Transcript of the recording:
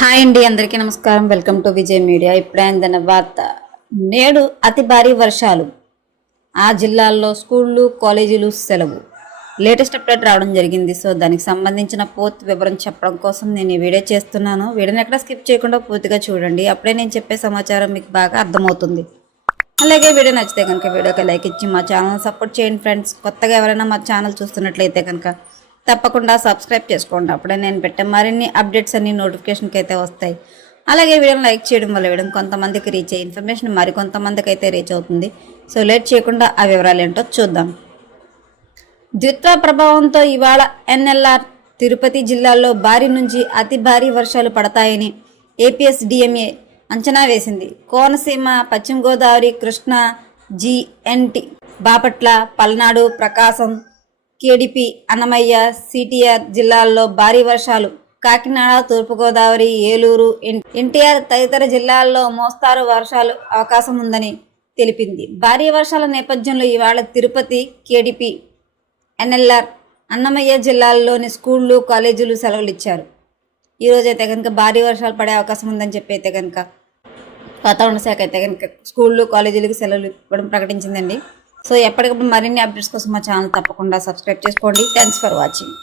Hi అండి అందరికీ నమస్కారం. Welcome to Vijay media. ఇప్పుడైందన్న వార్త. నేడు అతి భారీ వర్షాలు. ఆ జిల్లాల్లో స్కూళ్ళు కాలేజీలు సెలవు. లేటెస్ట్ అప్డేట్ రావడం జరిగింది. సో దానికి సంబంధించిన పూర్తి వివరం చెప్పడం కోసం నేను ఈ వీడియో చేస్తున్నాను. వీడియోని ఎక్కడ స్కిప్ చేయకుండా పూర్తిగా చూడండి. అప్పుడే నేను చెప్పే సమాచారం మీకు బాగా అర్థమవుతుంది. అలాగే వీడియో నచ్చితే కనుక వీడియోకి లైక్ ఇచ్చి మా ఛానల్ సపోర్ట్ చేయండి ఫ్రెండ్స్. కొత్తగా ఎవరైనా మా ఛానల్ చూస్తున్నట్లయితే కనుక తప్పకుండా సబ్స్క్రైబ్ చేసుకోండి. అప్పుడే నేను పెట్టే మరిన్ని అప్డేట్స్ అన్ని నోటిఫికేషన్కి అయితే వస్తాయి. అలాగే వీడియోని లైక్ చేయడం వల్ల వీడియో కొంతమందికి రీచ్ అయ్యే ఇన్ఫర్మేషన్ మరి కొంతమందికి అయితే రీచ్ అవుతుంది. సో లేట్ చేయకుండా ఆ వివరాలు ఏంటో చూద్దాం. ద్విత్వ ప్రభావంతో ఇవాళ ఎన్ఎల్ఆర్ తిరుపతి జిల్లాల్లో భారీ నుంచి అతి భారీ వర్షాలు పడతాయని ఏపీఎస్డిఎంఏ అంచనా వేసింది. కోనసీమ పశ్చిమ Godavari Krishna GNT Bapatla Palnadu Prakasam KDP Annamayya CTR జిల్లాల్లో భారీ వర్షాలు. కాకినాడ తూర్పుగోదావరి ఏలూరు ఎన్- ఎన్టీఆర్ తదితర జిల్లాల్లో మోస్తారు వర్షాలు అవకాశం ఉందని తెలిపింది. భారీ వర్షాల నేపథ్యంలో ఇవాళ తిరుపతి కేడిపి ఎన్ఎల్ఆర్ అన్నమయ్య జిల్లాల్లోని స్కూళ్ళు కాలేజీలు సెలవులు ఇచ్చారు ఈరోజు అయితే కనుక భారీ వర్షాలు పడే అవకాశం ఉందని చెప్పి అయితే కనుక వాతావరణ శాఖ అయితే కనుక స్కూళ్ళు కాలేజీలకు సెలవులు ఇవ్వడం ప్రకటించిందండి. సో ఎప్పటికప్పుడు మరిన్ని అప్డేట్స్ కోసం మా ఛానల్ తప్పకుండా సబ్స్క్రైబ్ చేసుకోండి. Thanks for watching